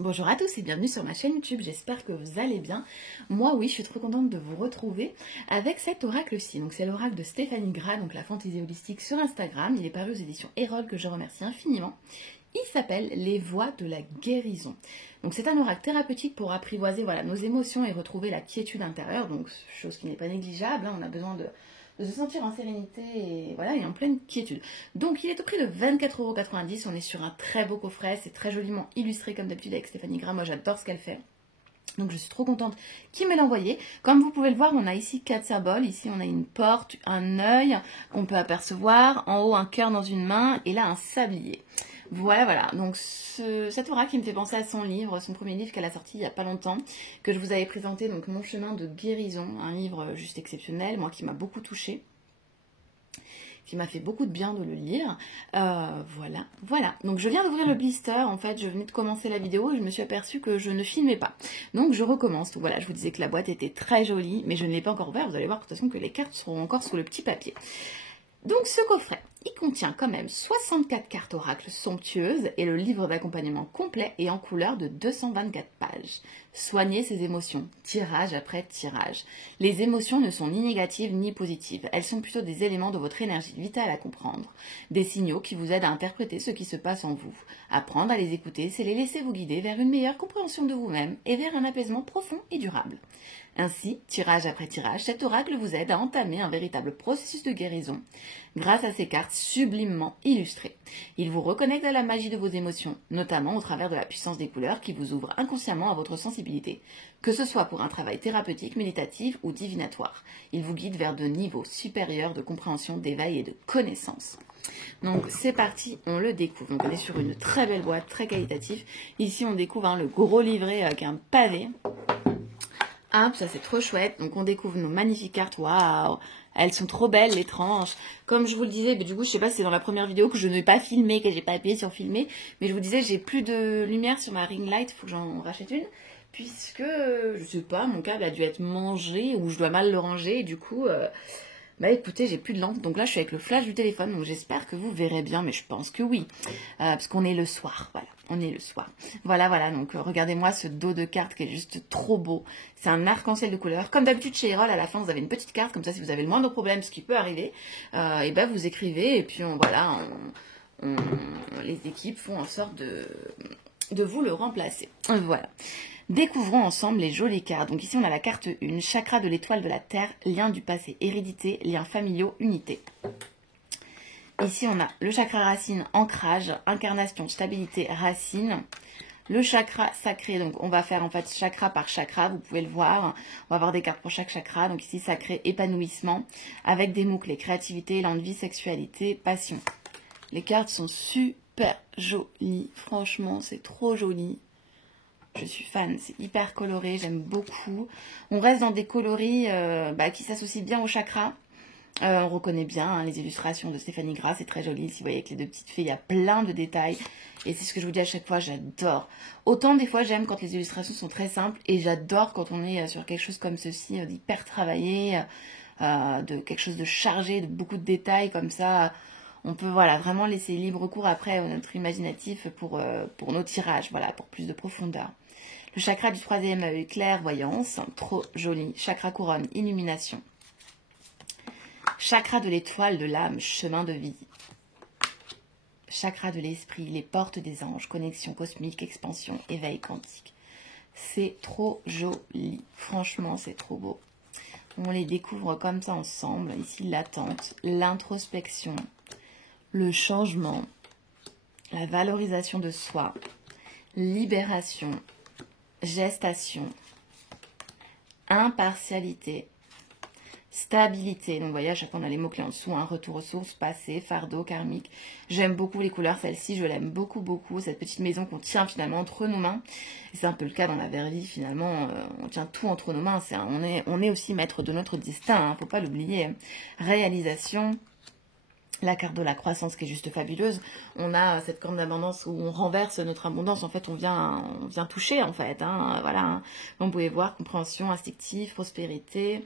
Bonjour à tous et bienvenue sur ma chaîne YouTube, j'espère que vous allez bien. Moi oui, je suis trop contente de vous retrouver avec cet oracle-ci. Donc c'est l'oracle de Stéphanie Gras, donc la fantaisie holistique sur Instagram. Il est paru aux éditions Erol que je remercie infiniment. Il s'appelle Les Voies de la guérison. Donc c'est un oracle thérapeutique pour apprivoiser nos émotions et retrouver la quiétude intérieure, donc chose qui n'est pas négligeable, on a besoin de se sentir en sérénité et en pleine quiétude. Donc il est au prix de 24,90 €, on est sur un très beau coffret, c'est très joliment illustré comme d'habitude avec Stéphanie Gras, moi j'adore ce qu'elle fait. Donc je suis trop contente qu'il me l'ait envoyé. Comme vous pouvez le voir, on a ici 4 symboles. Ici on a une porte, un œil qu'on peut apercevoir, en haut un cœur dans une main et là un sablier. Voilà. Donc cet oracle qui me fait penser à son livre, son premier livre qu'elle a sorti il n'y a pas longtemps, que je vous avais présenté, donc Mon chemin de guérison, un livre juste exceptionnel, moi qui m'a beaucoup touchée, qui m'a fait beaucoup de bien de le lire. Voilà. Donc je viens d'ouvrir le blister, en fait, je venais de commencer la vidéo et je me suis aperçue que je ne filmais pas. Donc je recommence. Donc voilà, je vous disais que la boîte était très jolie, mais je ne l'ai pas encore ouverte. Vous allez voir de toute façon que les cartes seront encore sous le petit papier. Donc ce coffret, il contient quand même 64 cartes oracles somptueuses et le livre d'accompagnement complet est en couleur de 224 pages. Soignez ces émotions, tirage après tirage. Les émotions ne sont ni négatives ni positives, elles sont plutôt des éléments de votre énergie vitale à comprendre, des signaux qui vous aident à interpréter ce qui se passe en vous. Apprendre à les écouter, c'est les laisser vous guider vers une meilleure compréhension de vous-même et vers un apaisement profond et durable. Ainsi, tirage après tirage, cet oracle vous aide à entamer un véritable processus de guérison grâce à ces cartes sublimement illustrées. Il vous reconnecte à la magie de vos émotions, notamment au travers de la puissance des couleurs qui vous ouvrent inconsciemment à votre sensibilité, que ce soit pour un travail thérapeutique, méditatif ou divinatoire. Il vous guide vers de niveaux supérieurs de compréhension, d'éveil et de connaissance. Donc c'est parti, on le découvre. Donc on est sur une très belle boîte, très qualitative. Ici on découvre le gros livret avec un pavé. Hop, ça c'est trop chouette. Donc on découvre nos magnifiques cartes. Waouh, elles sont trop belles les tranches. Comme je vous le disais, mais du coup je sais pas si c'est dans la première vidéo que je n'ai pas filmé, que j'ai pas appuyé sur filmer, mais je vous disais j'ai plus de lumière sur ma ring light, il faut que j'en rachète une, puisque je sais pas, mon câble a dû être mangé ou je dois mal le ranger et du coup écoutez, j'ai plus de lampe, donc là je suis avec le flash du téléphone, donc j'espère que vous verrez bien, mais je pense que oui, parce qu'on est le soir, voilà, on est le soir. Voilà, donc regardez-moi ce dos de carte qui est juste trop beau, c'est un arc-en-ciel de couleurs, comme d'habitude chez Erol, à la fin vous avez une petite carte, comme ça si vous avez le moindre problème, ce qui peut arriver, et vous écrivez, et puis les équipes font en sorte de vous le remplacer. Voilà. Découvrons ensemble les jolies cartes. Donc ici on a la carte 1, chakra de l'étoile de la terre, lien du passé, hérédité, liens familiaux, unité. Ici on a le chakra racine, ancrage, incarnation, stabilité, racine. Le chakra sacré, donc on va faire en fait chakra par chakra, vous pouvez le voir. On va avoir des cartes pour chaque chakra. Donc ici sacré, épanouissement, avec des mots-clés, créativité, l'envie, sexualité, passion. Les cartes sont super jolies, franchement c'est trop joli. Je suis fan, c'est hyper coloré, j'aime beaucoup. On reste dans des coloris qui s'associent bien au chakra. On reconnaît bien les illustrations de Stéphanie Gras, c'est très joli. Ici, vous voyez avec les deux petites fées, il y a plein de détails. Et c'est ce que je vous dis à chaque fois, j'adore. Autant des fois, j'aime quand les illustrations sont très simples. Et j'adore quand on est sur quelque chose comme ceci, d'hyper travaillé, de quelque chose de chargé, de beaucoup de détails comme ça. On peut vraiment laisser libre cours après notre imaginatif pour nos tirages, pour plus de profondeur. Le chakra du troisième œil, clairvoyance, trop joli. Chakra couronne, illumination. Chakra de l'étoile de l'âme, chemin de vie. Chakra de l'esprit, les portes des anges, connexion cosmique, expansion, éveil quantique. C'est trop joli, franchement c'est trop beau. On les découvre comme ça ensemble. Ici l'attente, l'introspection, le changement, la valorisation de soi, libération, gestation, impartialité, stabilité. Donc vous voyez, à chaque fois on a les mots-clés en dessous, retour aux sources, passé, fardeau, karmique. J'aime beaucoup les couleurs, celle-ci je l'aime beaucoup, cette petite maison qu'on tient finalement entre nos mains. C'est un peu le cas dans la vraie vie finalement, on tient tout entre nos mains, on est aussi maître de notre destin, faut pas l'oublier. Réalisation. La carte de la croissance qui est juste fabuleuse. On a cette corne d'abondance où on renverse notre abondance. En fait, on vient toucher, en fait. Voilà. Vous pouvez voir, compréhension, instinctive, prospérité,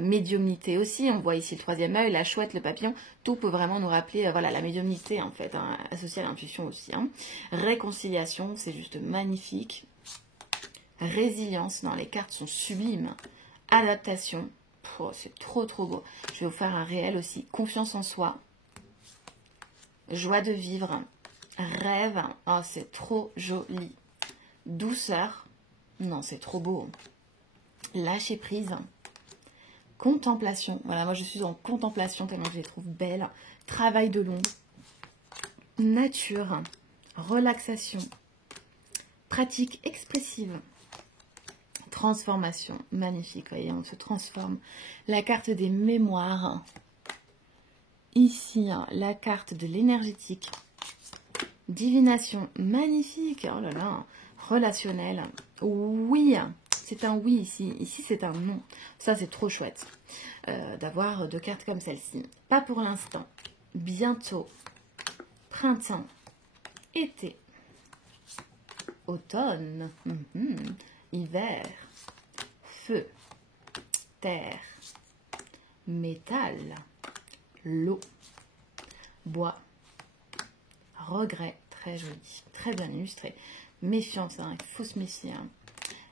médiumnité aussi, on voit ici le troisième œil, la chouette, le papillon, tout peut vraiment nous rappeler voilà, la médiumnité en fait, hein, associée à l'intuition aussi. Hein. Réconciliation, c'est juste magnifique. Résilience, non, les cartes sont sublimes. Adaptation, oh, c'est trop beau. Je vais vous faire un réel aussi. Confiance en soi. Joie de vivre. Rêve, oh, c'est trop joli. Douceur, non, c'est trop beau. Lâcher prise. Contemplation, voilà, moi je suis en contemplation tellement je les trouve belles. Travail de l'ombre. Nature. Relaxation. Pratique expressive. Transformation, magnifique, voyez, on se transforme. La carte des mémoires. Ici, la carte de l'énergétique. Divination, magnifique, oh là là. Relationnel, oui, c'est un oui ici. Ici, c'est un non. Ça, c'est trop chouette d'avoir deux cartes comme celle-ci. Pas pour l'instant. Bientôt. Printemps. Été. Automne. Hiver. Feu. Terre. Métal. L'eau. Bois. Regret. Très joli. Très bien illustré. Méfiance, hein, il faut se méfier. Hein.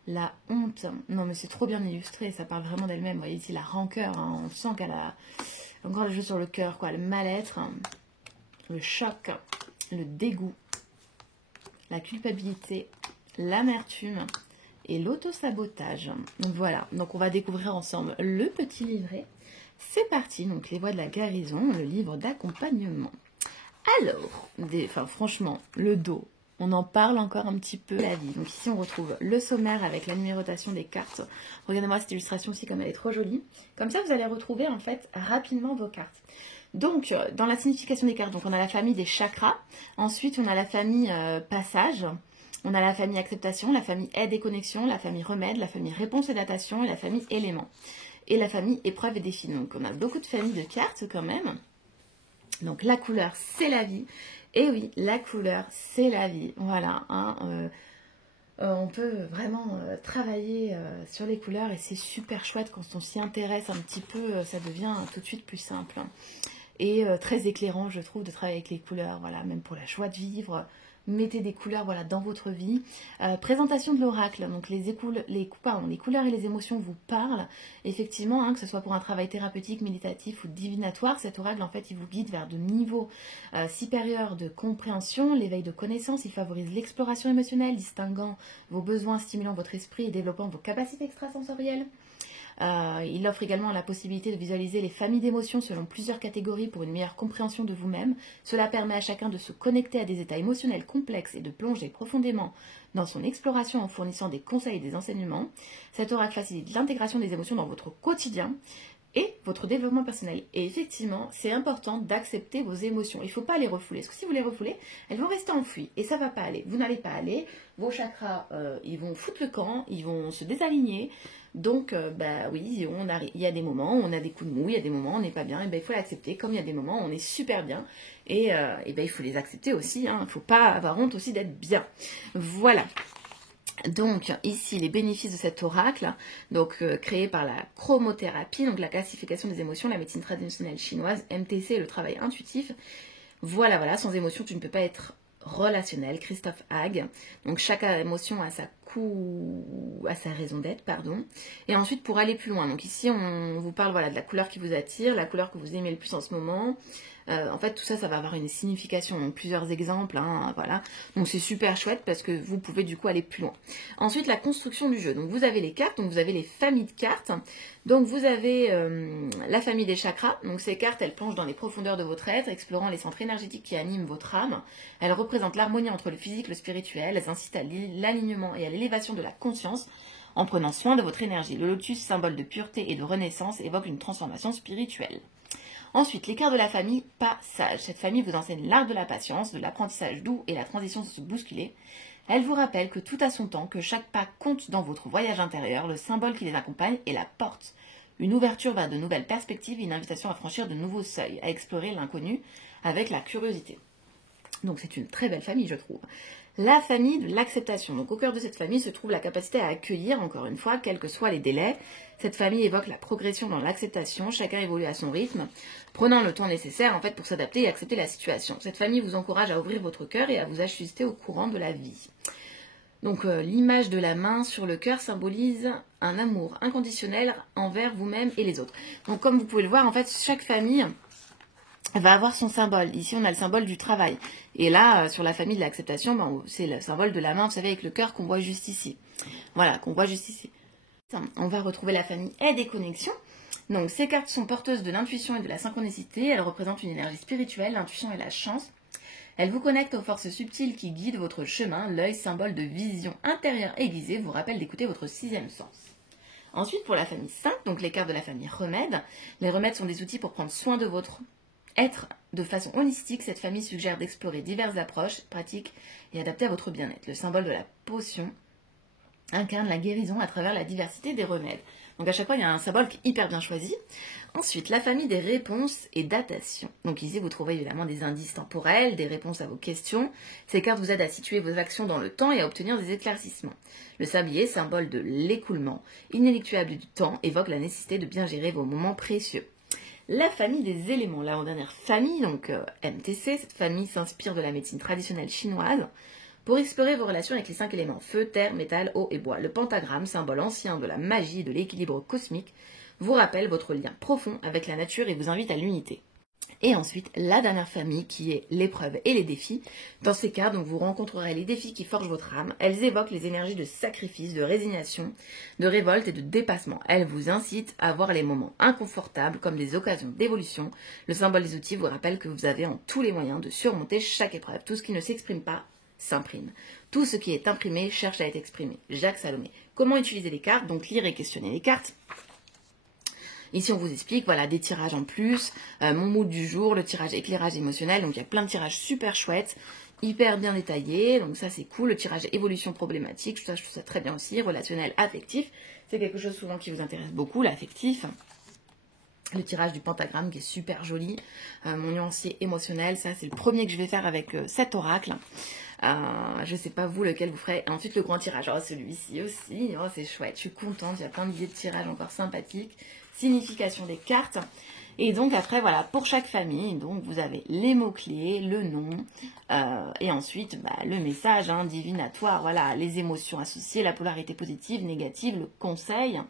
La honte, non mais c'est trop bien illustré, ça parle vraiment d'elle-même. Vous voyez ici la rancœur, hein, on sent qu'elle a encore le jeu sur le cœur, quoi. Le mal-être, hein, le choc, le dégoût, la culpabilité, l'amertume et l'autosabotage. Donc voilà, donc on va découvrir ensemble le petit livret. C'est parti, donc les voies de la guérison, le livre d'accompagnement. Alors, franchement, le dos. On en parle encore un petit peu la vie. Donc ici, on retrouve le sommaire avec la numérotation des cartes. Regardez-moi cette illustration aussi, comme elle est trop jolie. Comme ça, vous allez retrouver en fait rapidement vos cartes. Donc, dans la signification des cartes, donc on a la famille des chakras. Ensuite, on a la famille passage. On a la famille acceptation, la famille aide et connexion, la famille remède, la famille réponse et datation et la famille élément. Et la famille épreuve et défi. Donc, on a beaucoup de familles de cartes quand même. Donc, la couleur, c'est la vie. Et oui, la couleur, c'est la vie. Voilà, hein, on peut vraiment travailler sur les couleurs et c'est super chouette quand on s'y intéresse un petit peu, ça devient tout de suite plus simple. Et très éclairant, je trouve, de travailler avec les couleurs, voilà, même pour la joie de vivre. Mettez des couleurs voilà, dans votre vie. Présentation de l'oracle, donc les couleurs et les émotions vous parlent. Effectivement, hein, que ce soit pour un travail thérapeutique, méditatif ou divinatoire, cet oracle, en fait, il vous guide vers de niveaux supérieurs de compréhension, l'éveil de connaissances. Il favorise l'exploration émotionnelle, distinguant vos besoins, stimulant votre esprit et développant vos capacités extrasensorielles. Il offre également la possibilité de visualiser les familles d'émotions selon plusieurs catégories pour une meilleure compréhension de vous-même. Cela permet à chacun de se connecter à des états émotionnels complexes et de plonger profondément dans son exploration en fournissant des conseils et des enseignements. Cet oracle facilite l'intégration des émotions dans votre quotidien et votre développement personnel. Et effectivement, c'est important d'accepter vos émotions. Il ne faut pas les refouler. Parce que si vous les refoulez, elles vont rester enfouies. Et ça ne va pas aller. Vous n'allez pas aller. Vos chakras, ils vont foutre le camp. Ils vont se désaligner. Donc, oui, il y a des moments où on a des coups de mou. Il y a des moments où on n'est pas bien. Et il faut l'accepter. Comme il y a des moments où on est super bien. Et il faut les accepter aussi. Hein. Il ne faut pas avoir honte aussi d'être bien. Voilà. Donc ici les bénéfices de cet oracle, donc créé par la chromothérapie, donc la classification des émotions, la médecine traditionnelle chinoise, MTC, le travail intuitif. Voilà, sans émotion tu ne peux pas être relationnel, Christophe Hague. Donc chaque émotion a sa raison d'être, pardon. Et ensuite pour aller plus loin, donc ici on vous parle voilà de la couleur qui vous attire, la couleur que vous aimez le plus en ce moment. En fait, tout ça, ça va avoir une signification. Donc, plusieurs exemples, hein, voilà. Donc, c'est super chouette parce que vous pouvez du coup aller plus loin. Ensuite, la construction du jeu. Donc, vous avez les cartes, donc vous avez les familles de cartes. Donc, vous avez la famille des chakras. Donc, ces cartes, elles plongent dans les profondeurs de votre être, explorant les centres énergétiques qui animent votre âme. Elles représentent l'harmonie entre le physique et le spirituel. Elles incitent à l'alignement et à l'élévation de la conscience en prenant soin de votre énergie. Le lotus, symbole de pureté et de renaissance, évoque une transformation spirituelle. Ensuite, les cartes de la famille passage. Cette famille vous enseigne l'art de la patience, de l'apprentissage doux et la transition sans se bousculer. Elle vous rappelle que tout a son temps, que chaque pas compte dans votre voyage intérieur, le symbole qui les accompagne est la porte. Une ouverture vers de nouvelles perspectives et une invitation à franchir de nouveaux seuils, à explorer l'inconnu avec la curiosité. Donc c'est une très belle famille, je trouve. La famille de l'acceptation. Donc au cœur de cette famille se trouve la capacité à accueillir, encore une fois, quels que soient les délais. Cette famille évoque la progression dans l'acceptation, chacun évolue à son rythme, prenant le temps nécessaire en fait pour s'adapter et accepter la situation. Cette famille vous encourage à ouvrir votre cœur et à vous ajuster au courant de la vie. Donc l'image de la main sur le cœur symbolise un amour inconditionnel envers vous-même et les autres. Donc comme vous pouvez le voir, en fait, chaque famille va avoir son symbole. Ici, on a le symbole du travail. Et là, sur la famille de l'acceptation, ben, c'est le symbole de la main, vous savez, avec le cœur qu'on voit juste ici. Voilà, qu'on voit juste ici. On va retrouver la famille aide et connexion. Donc, ces cartes sont porteuses de l'intuition et de la synchronicité. Elles représentent une énergie spirituelle, l'intuition et la chance. Elles vous connectent aux forces subtiles qui guident votre chemin. L'œil, symbole de vision intérieure aiguisée, vous rappelle d'écouter votre sixième sens. Ensuite, pour la famille 5, donc les cartes de la famille remède. Les remèdes sont des outils pour prendre soin de votre être de façon holistique. Cette famille suggère d'explorer diverses approches, pratiques et adaptées à votre bien-être. Le symbole de la potion incarne la guérison à travers la diversité des remèdes. Donc à chaque fois, il y a un symbole qui est hyper bien choisi. Ensuite, la famille des réponses et datation. Donc ici, vous trouvez évidemment des indices temporels, des réponses à vos questions. Ces cartes vous aident à situer vos actions dans le temps et à obtenir des éclaircissements. Le sablier, symbole de l'écoulement inéluctable du temps, évoque la nécessité de bien gérer vos moments précieux. La famille des éléments, la dernière famille, donc MTC, cette famille s'inspire de la médecine traditionnelle chinoise pour explorer vos relations avec les 5 éléments, feu, terre, métal, eau et bois. Le pentagramme, symbole ancien de la magie et de l'équilibre cosmique, vous rappelle votre lien profond avec la nature et vous invite à l'unité. Et ensuite, la dernière famille qui est l'épreuve et les défis. Dans ces cas, donc, vous rencontrerez les défis qui forgent votre âme. Elles évoquent les énergies de sacrifice, de résignation, de révolte et de dépassement. Elles vous incitent à voir les moments inconfortables comme des occasions d'évolution. Le symbole des outils vous rappelle que vous avez en tous les moyens de surmonter chaque épreuve. Tout ce qui ne s'exprime pas s'imprime. Tout ce qui est imprimé cherche à être exprimé. Jacques Salomé. Comment utiliser les cartes? Donc lire et questionner les cartes. Ici, on vous explique, voilà, des tirages en plus, mon mood du jour, le tirage éclairage émotionnel. Donc, il y a plein de tirages super chouettes, hyper bien détaillés. Donc, ça, c'est cool. Le tirage évolution problématique, je trouve ça très bien aussi. Relationnel, affectif. C'est quelque chose souvent qui vous intéresse beaucoup, l'affectif. Le tirage du pentagramme qui est super joli. Mon nuancier émotionnel, ça, c'est le premier que je vais faire avec cet oracle. Je ne sais pas vous lequel vous ferez. Et ensuite, le grand tirage. Oh, celui-ci aussi. Oh, c'est chouette. Je suis contente. Il y a plein d'idées de tirage encore sympathiques. Signification des cartes. Et donc après, voilà, pour chaque famille, donc vous avez les mots-clés, le nom, et ensuite le message divinatoire, voilà, les émotions associées, la polarité positive, négative, le conseil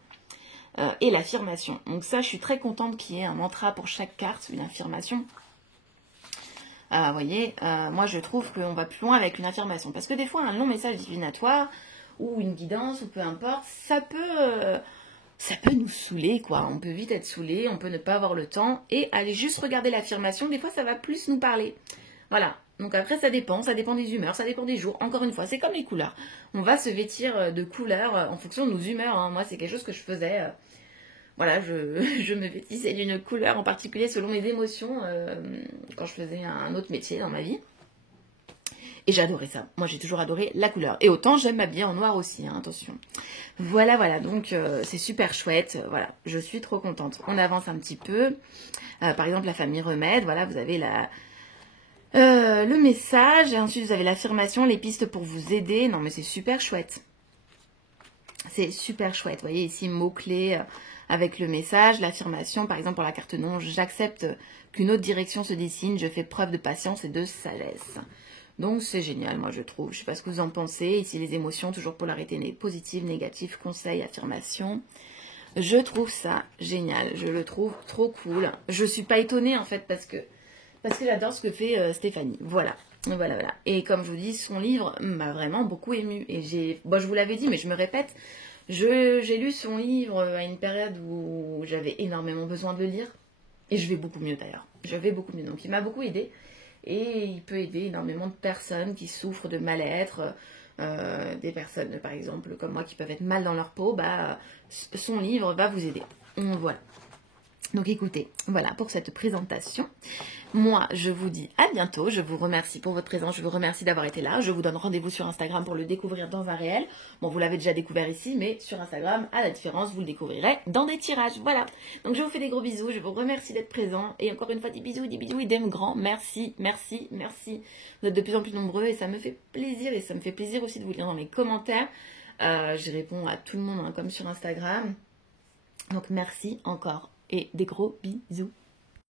et l'affirmation. Donc ça, je suis très contente qu'il y ait un mantra pour chaque carte, une affirmation. Vous voyez, moi je trouve qu'on va plus loin avec une affirmation. Parce que des fois, un long message divinatoire, ou une guidance, ou peu importe, ça peut nous saouler, quoi. On peut vite être saoulé, on peut ne pas avoir le temps et aller juste regarder l'affirmation. Des fois, ça va plus nous parler. Voilà. Donc après, ça dépend des humeurs, ça dépend des jours. Encore une fois, c'est comme les couleurs. On va se vêtir de couleurs en fonction de nos humeurs. Moi, c'est quelque chose que je faisais. Voilà, je me vêtissais d'une couleur en particulier selon mes émotions quand je faisais un autre métier dans ma vie. Et j'adorais ça. Moi, j'ai toujours adoré la couleur. Et autant, j'aime m'habiller en noir aussi, attention. Voilà. Donc, c'est super chouette. Voilà, je suis trop contente. On avance un petit peu. Par exemple, la famille remède. Voilà, vous avez le message. Et ensuite, vous avez l'affirmation, les pistes pour vous aider. Non, mais c'est super chouette. C'est super chouette. Vous voyez ici, mots-clés avec le message, l'affirmation. Par exemple, pour la carte non, j'accepte qu'une autre direction se dessine. Je fais preuve de patience et de sagesse. Donc c'est génial, moi je trouve. Je ne sais pas ce que vous en pensez. Ici les émotions, toujours polarité positive, négative, conseil, affirmation. Je trouve ça génial. Je le trouve trop cool. Je ne suis pas étonnée en fait parce que j'adore ce que fait Stéphanie. Voilà. Et comme je vous dis, son livre m'a vraiment beaucoup émue. Et je vous l'avais dit, mais je me répète. J'ai lu son livre à une période où j'avais énormément besoin de le lire. Et je vais beaucoup mieux d'ailleurs. Je vais beaucoup mieux. Donc il m'a beaucoup aidée. Et il peut aider énormément de personnes qui souffrent de mal-être, des personnes par exemple comme moi qui peuvent être mal dans leur peau, son livre va vous aider. Voilà. Donc écoutez, voilà pour cette présentation. Moi, je vous dis à bientôt. Je vous remercie pour votre présence. Je vous remercie d'avoir été là. Je vous donne rendez-vous sur Instagram pour le découvrir dans un réel. Bon, vous l'avez déjà découvert ici, mais sur Instagram, à la différence, vous le découvrirez dans des tirages. Voilà. Donc, je vous fais des gros bisous. Je vous remercie d'être présent. Et encore une fois, des bisous et des grands. Merci, merci, merci. Vous êtes de plus en plus nombreux et ça me fait plaisir. Et ça me fait plaisir aussi de vous lire dans les commentaires. Je réponds à tout le monde, hein, comme sur Instagram. Donc, merci encore et des gros bisous.